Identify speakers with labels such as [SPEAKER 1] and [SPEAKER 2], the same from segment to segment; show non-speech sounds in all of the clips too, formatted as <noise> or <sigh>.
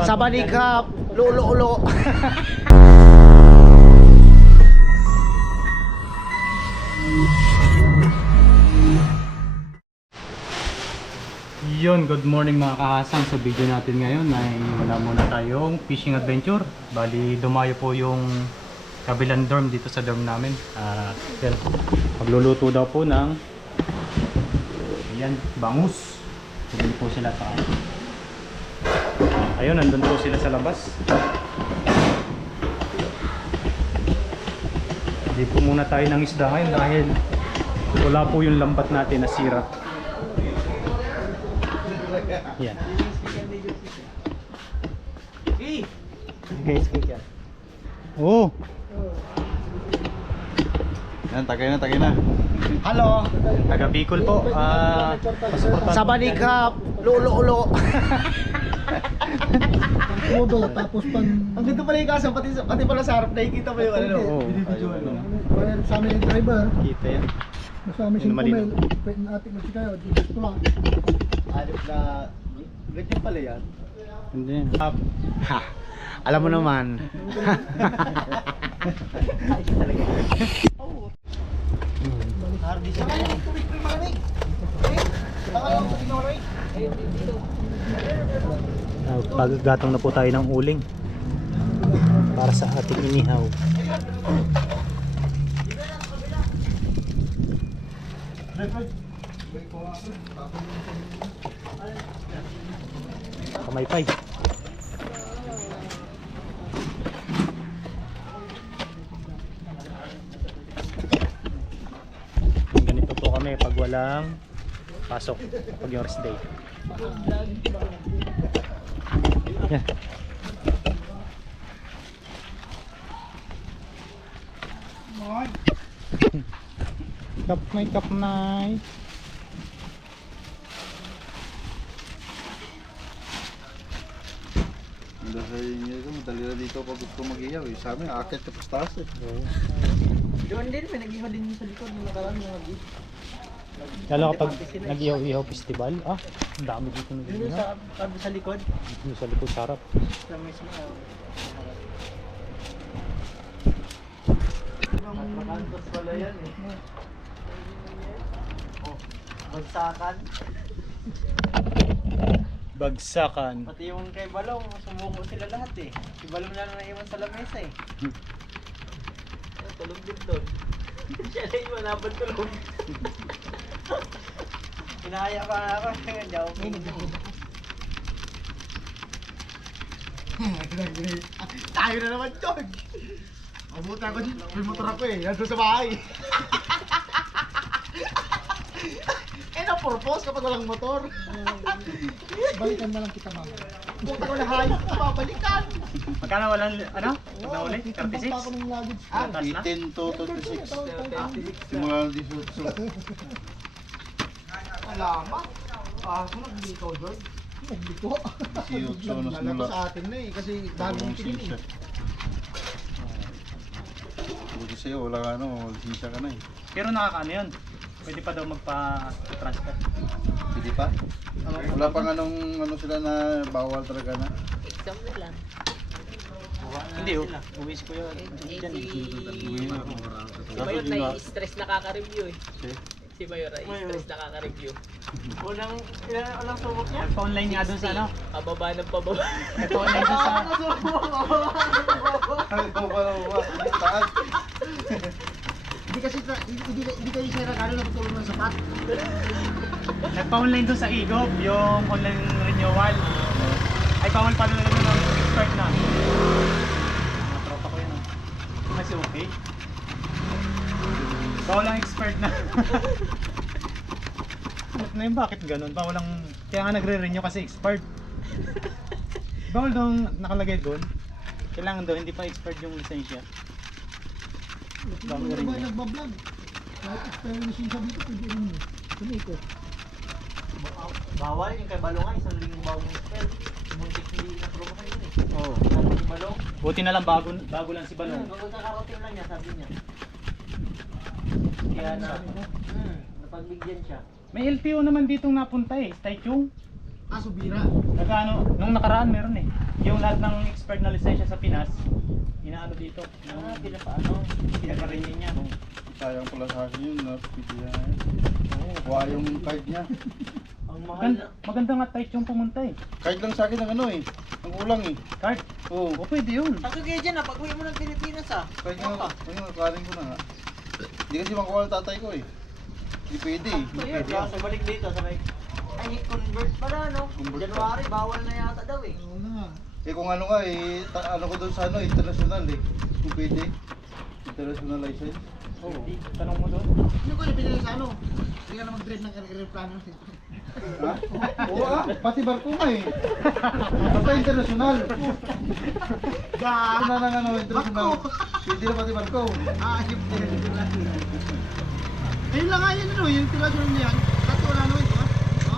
[SPEAKER 1] Sa balikap, lulo-ulo. <laughs>
[SPEAKER 2] Yun, good morning mga kahasang. Sa video natin ngayon ay wala muna tayong fishing adventure. Bali, dumayo po yung kabilang dorm dito sa dorm namin. Ah, yan. Magluluto daw po ng yan, bangus. Bili po sila sa Ayun, nandun po sila sa labas. Hindi po muna tayo ng isda ngayon dahil wala po yung lambat natin na sira. Yan. Guys, yan. Oh,
[SPEAKER 3] Yan, tagay na, tagay na.
[SPEAKER 1] Halo,
[SPEAKER 2] taga Bicol po. Ah, pasuportahan
[SPEAKER 1] sa
[SPEAKER 2] po <laughs>
[SPEAKER 4] Todo, tapos pan...
[SPEAKER 1] Ang ganda pala yung kaso, pati, pati pala sa harap, nakikita mo yung ano.
[SPEAKER 2] Oo,
[SPEAKER 3] Ayun, ano.
[SPEAKER 4] Kaya sa amin yung driver,
[SPEAKER 2] kita yan.
[SPEAKER 4] sa amin
[SPEAKER 2] malinaw.
[SPEAKER 4] kumel, pwede natin na kayo, di gusto lang.
[SPEAKER 1] Hanip na, ganyan pala yan.
[SPEAKER 2] Hindi. Ah,
[SPEAKER 1] Ha, alam mo naman. Hardy siya.
[SPEAKER 2] ah, paggatong na po tayo ng uling para sa ating inihaw. Kamaypay. Ganito po kami pag walang pasok pag yung rest day. Yan. Kap may kap nay.
[SPEAKER 3] Dahil niya ito, madali na dito pag gusto mag-iyaw. Eh. Sa amin, akit ka pa taas eh.
[SPEAKER 1] Doon din, may nag-iwa din sa likod ng nakaraan ng mga
[SPEAKER 2] Lalo kapag nag-ihaw-ihaw festival, ah, ang dami dito
[SPEAKER 1] Yun
[SPEAKER 2] nag-ihaw.
[SPEAKER 1] sa, sa likod.
[SPEAKER 2] Dito sa likod sarap.
[SPEAKER 1] Sa mismo. Makantos pala yan eh. Oh, bagsakan.
[SPEAKER 2] Bagsakan.
[SPEAKER 1] Pati yung kay Balong, sumuko sila lahat eh. Si Balong na lang naiwan sa lamesa eh. Tulog din doon. <laughs> Siya na iwan, habang tulog. <laughs> Kinaya pa nga ako, hindi ako pinigil. Tayo na naman, George! Mabuti ako dito, may motor ako eh, nandun sa bahay. <laughs> eh, na purpose kapag walang motor.
[SPEAKER 4] Balikan na lang kita mama.
[SPEAKER 1] Puta ko na hayop na babalikan.
[SPEAKER 2] Magkano walang, ano? Pag nauli?
[SPEAKER 4] Tambak pa ako
[SPEAKER 2] 36?
[SPEAKER 4] ng luggage.
[SPEAKER 1] Ah,
[SPEAKER 2] Taas na?
[SPEAKER 3] 18 to 26. Simula na 18.
[SPEAKER 1] Alamat. Ah, sunod dito, George.
[SPEAKER 4] Hindi ko.
[SPEAKER 3] 18 na
[SPEAKER 1] ko
[SPEAKER 3] simula.
[SPEAKER 1] sa atin na eh, kasi tingin
[SPEAKER 3] sinsya.
[SPEAKER 1] eh.
[SPEAKER 3] Buti sa'yo, wala ka ano, sinsya ka na eh.
[SPEAKER 2] Pero nakakaano yun. Pwede pa daw magpa-transfer.
[SPEAKER 3] Pwede pa? Wala pang anong ano sila na bawal talaga na.
[SPEAKER 2] Hindi, oh. Uwis ko yun. Diyan.
[SPEAKER 5] Si Mayor na stress nakaka-review eh. Si Mayor ay stress nakaka-review.
[SPEAKER 1] Unang, ilan walang sumok niya?
[SPEAKER 2] Pa-online nga doon sa ano.
[SPEAKER 5] Pababa ng pababa.
[SPEAKER 2] Pa-online doon sa...
[SPEAKER 3] Taas.
[SPEAKER 1] Hindi kasi, hindi, hindi, hindi kayo siya nagano na patulong ng sapat.
[SPEAKER 2] Nagpa-online doon sa IGOP, yung online renewal. Ay, bawal pa doon ng expert na. Mga tropa ko yun. oh. Kasi okay. Bawal ang expert na. Ano na yun, bakit ganun? Bawal ang... Kaya nga nagre-renew kasi expired. Bawal doon nakalagay doon. Kailangan doon, hindi pa expired yung lisensya. Bawal
[SPEAKER 4] Yung
[SPEAKER 2] renew.
[SPEAKER 4] iba nagbablog. Kahit explanation siya dito, pwede rin yun. Tumiko.
[SPEAKER 1] Bawal yung kay Balong nga, isang linggo bago yung spell. Muntik hindi na promo kayo yun eh.
[SPEAKER 2] Oo.
[SPEAKER 1] Sabi ni Balong,
[SPEAKER 2] Buti na lang bago, bago lang si
[SPEAKER 1] Balong, bago kakarating lang niya, sabi niya. Kaya na, hmm, napagbigyan siya.
[SPEAKER 2] May LTO naman ditong napunta eh, Taichung.
[SPEAKER 1] Ah, subira.
[SPEAKER 2] Nagano, nung nakaraan meron eh. yung lahat ng expert na lisensya sa Pinas, inaano dito.
[SPEAKER 1] Ah, pinapaano?
[SPEAKER 2] Pinagarinig niya.
[SPEAKER 3] Sayang pala sa akin yun, no? Pwede na yan. Kuha yung card niya.
[SPEAKER 1] Ang mahal
[SPEAKER 2] Maganda,
[SPEAKER 1] na.
[SPEAKER 2] maganda nga tight yung pumunta eh.
[SPEAKER 3] Card lang sa akin ng ano eh. Ang kulang eh.
[SPEAKER 2] Card.
[SPEAKER 3] Oo.
[SPEAKER 2] O pwede yun.
[SPEAKER 1] Sabi kayo dyan ah, pag uwi mo ng Pilipinas ah.
[SPEAKER 3] Card nga,
[SPEAKER 1] Maka.
[SPEAKER 3] ayun, kuhanin ko na nga. Hindi kasi makuha ng tatay ko eh. Hindi pwede eh.
[SPEAKER 1] So yun, balik dito sa may... Ay, convert pala no?
[SPEAKER 3] Convert pa.
[SPEAKER 1] January, bawal na yata daw eh.
[SPEAKER 4] Oo na.
[SPEAKER 3] Eh kung ano nga eh, ta- ano ko doon sa ano, international eh. Kung pwede. International license.
[SPEAKER 2] Oo. Tanong mo doon.
[SPEAKER 4] Hindi ko yung pinili sa ano. Hindi ka na mag-drive ng aeroplano.
[SPEAKER 3] Ha? Oo ah, pati barko nga eh. Basta international. Ano na ano, international. Pwede na pati barko.
[SPEAKER 4] Ah, pinili Ayun lang nga yun, ano, yung tinasyon niya. Kato wala naman ito, ha?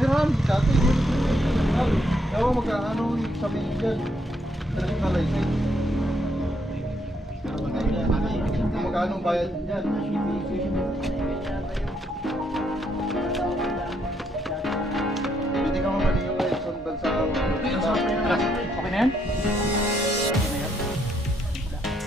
[SPEAKER 3] Meron, dati yun. international. Ewan magka, ano yung sabi niyo dyan? International license. Kung magkano bayad dyan? Pwede doon sa...
[SPEAKER 2] Okay na yan?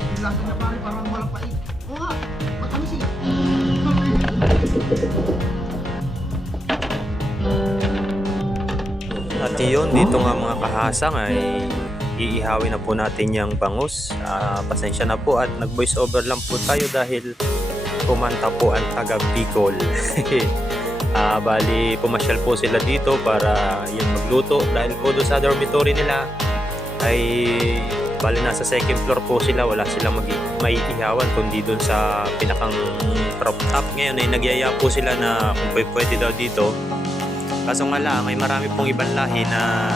[SPEAKER 4] Yung lasa niya pare, parang walang pait. Oo nga, matamis.
[SPEAKER 6] At yun, dito nga mga kahasang ay iihawin na po natin yung bangus. Ah, pasensya na po at nag-voice over lang po tayo dahil kumanta po ang taga Bicol. <laughs> Ah, bali, pumasyal po sila dito para yung magluto dahil po doon sa dormitory nila ay bali nasa second floor po sila wala silang mag maiihawan kundi doon sa pinakang roof top ngayon ay nagyaya po sila na kung pwede, daw dito Kaso nga lang, ay marami pong ibang lahi na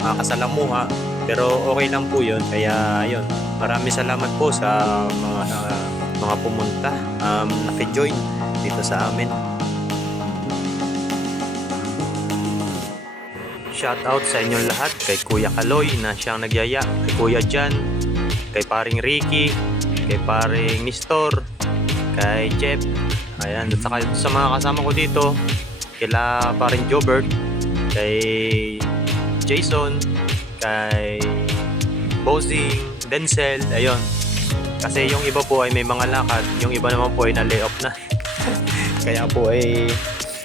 [SPEAKER 6] makakasalamuha. Pero okay lang po yun. Kaya yun, maraming salamat po sa mga ah, mga pumunta. Um, nakijoin dito sa amin. Shout out sa inyong lahat. Kay Kuya Kaloy na siyang nagyaya, kay Kuya Jan, kay paring Ricky, kay paring Nestor, kay Jeff, ayan, at saka sa mga kasama ko dito, kila paring Jobert, kay Jason, kay Bozing, Denzel, ayun. Kasi yung iba po ay may mga lakad, yung iba naman po ay na-lay off na. <laughs> Kaya po ay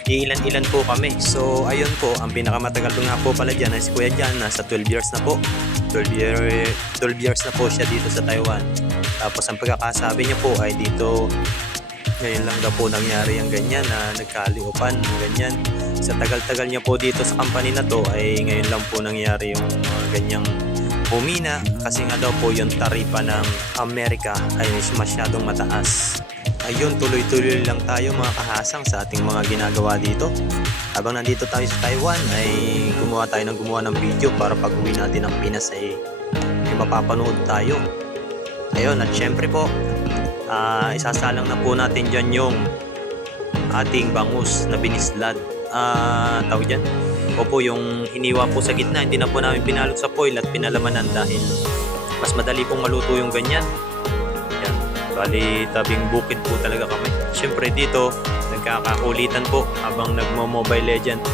[SPEAKER 6] iilan-ilan po kami. So ayun po, ang pinakamatagal po nga po pala dyan ay si Kuya Jan, nasa 12 years na po. 12, year, 12 years na po siya dito sa Taiwan. Tapos ang pagkakasabi niya po ay dito ngayon lang daw po nangyari ang ganyan na nagkaliopan ng ganyan. Sa tagal-tagal niya po dito sa company na to ay ngayon lang po nangyari yung mga ganyang humina kasi nga daw po yung taripa ng Amerika ay masyadong mataas. Ayun, tuloy-tuloy lang tayo mga kahasang sa ating mga ginagawa dito. Habang nandito tayo sa Taiwan ay gumawa tayo ng gumawa ng video para pag uwi natin ng Pinas ay may mapapanood tayo. Ayun, at syempre po, ah isasalang na po natin dyan yung ating bangus na binislad. Ah, tawag dyan? Opo, yung hiniwa po sa gitna, hindi na po namin pinalot sa foil at pinalamanan dahil mas madali pong maluto yung ganyan. Bali, tabing bukid po talaga kami. Siyempre dito, nagkakakulitan po habang nagmo-mobile legend. <laughs>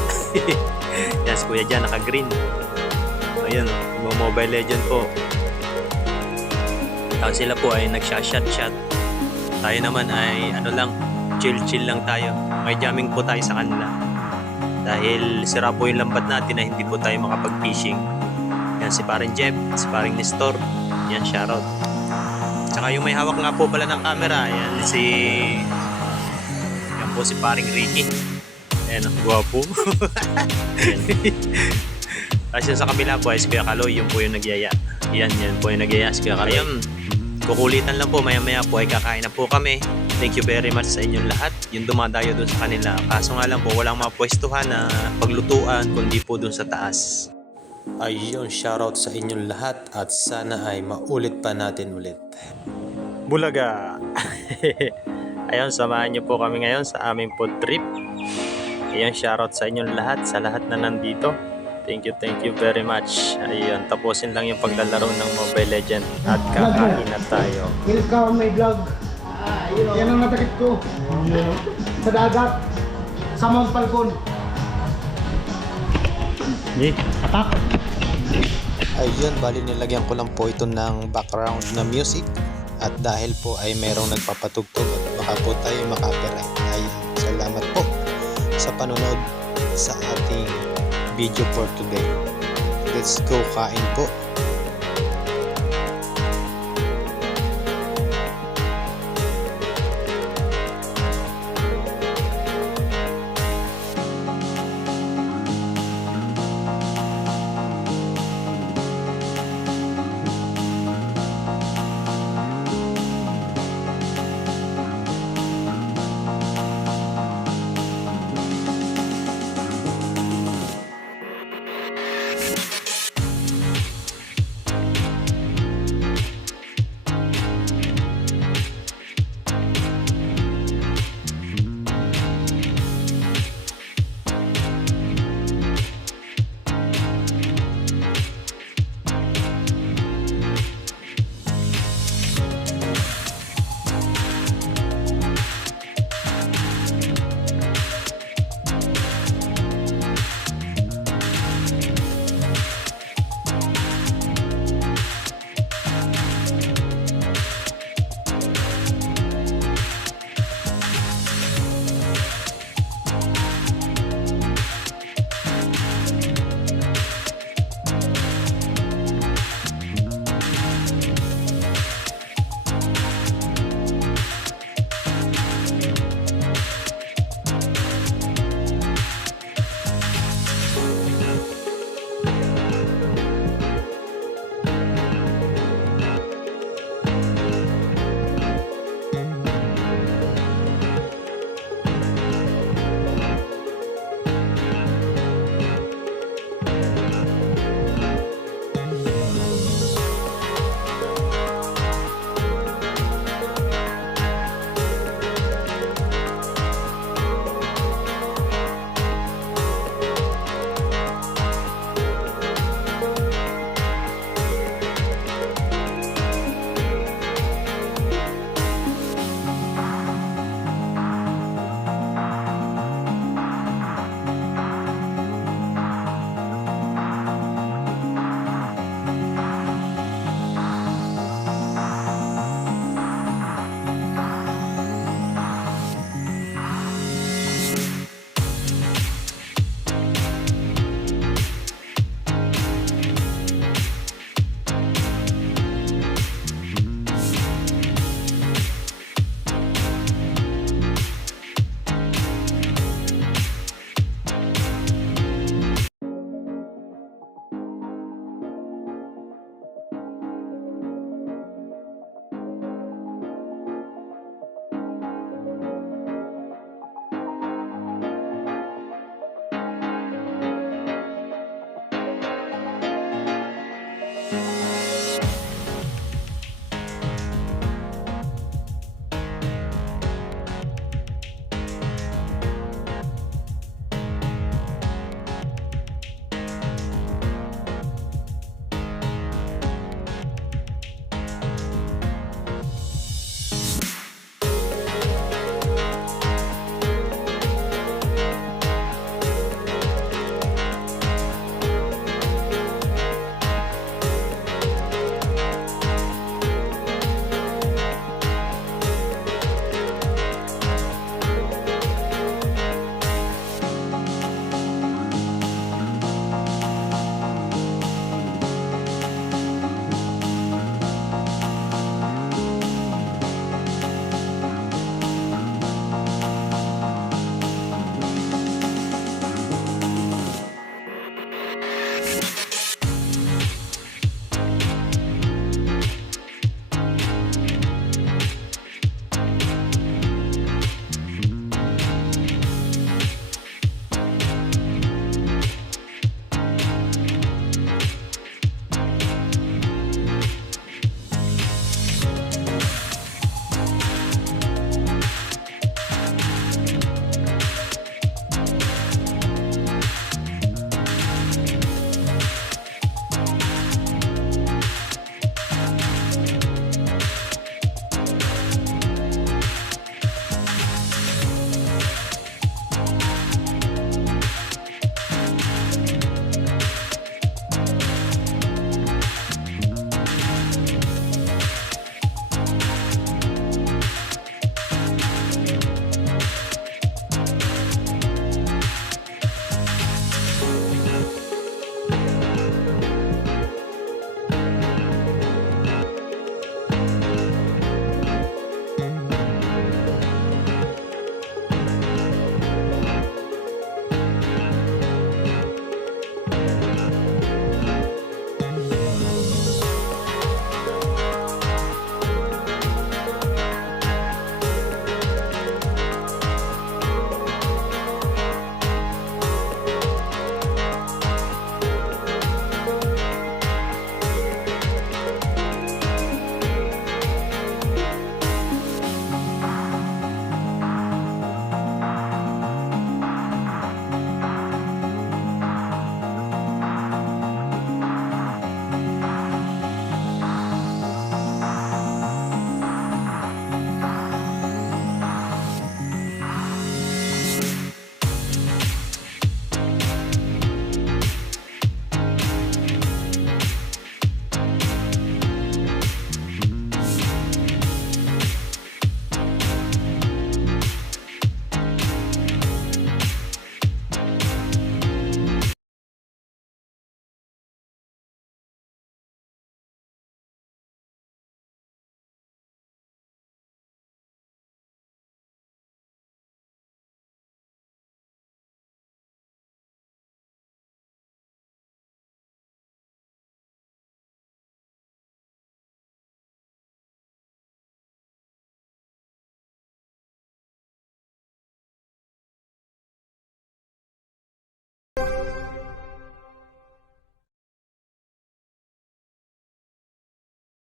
[SPEAKER 6] Si Kuya dyan, naka-green. Ayun, nagmo-mobile legend po. Tapos sila po ay nagsha-shot-shot. Tayo naman ay ano lang, chill-chill lang tayo. May jamming po tayo sa kanila. Dahil sira po yung lambat natin na hindi po tayo makapag-fishing. Yan si paring Jeff, si paring Nestor. Yan, shoutout. Tsaka yung may hawak nga po pala ng camera, yan si... Yan po si paring Ricky. Ayan, ang gwapo. <laughs> Tapos yun sa kabila po ay si Kuya Kaloy, yung po yung nagyaya. Yan, yan po yung nagyaya si Kuya Kaloy. Ayun, kukulitan lang po, maya maya po ay kakain na po kami. Thank you very much sa inyong lahat. Yung dumadayo doon sa kanila. Kaso nga lang po, walang mga pwestuhan na paglutuan, kundi po doon sa taas. Ayun, shoutout sa inyong lahat at sana ay maulit pa natin ulit. Bulaga! <laughs> Ayun, samahan niyo po kami ngayon sa aming food trip. Ayun, shoutout sa inyong lahat, sa lahat na nandito. Thank you, thank you very much. Ayun, tapusin lang yung paglalaro ng Mobile Legend at kakain na tayo.
[SPEAKER 4] On my vlog. Yan ang natakit ko. Sa dagat. Sa Mount Falcon.
[SPEAKER 2] Yeah, atak!
[SPEAKER 6] Ayun, bali nilagyan ko lang po ito ng background na music at dahil po ay merong nagpapatugtog at baka po tayo makapiright. Ay, salamat po sa panonood sa ating video for today. Let's go kain po.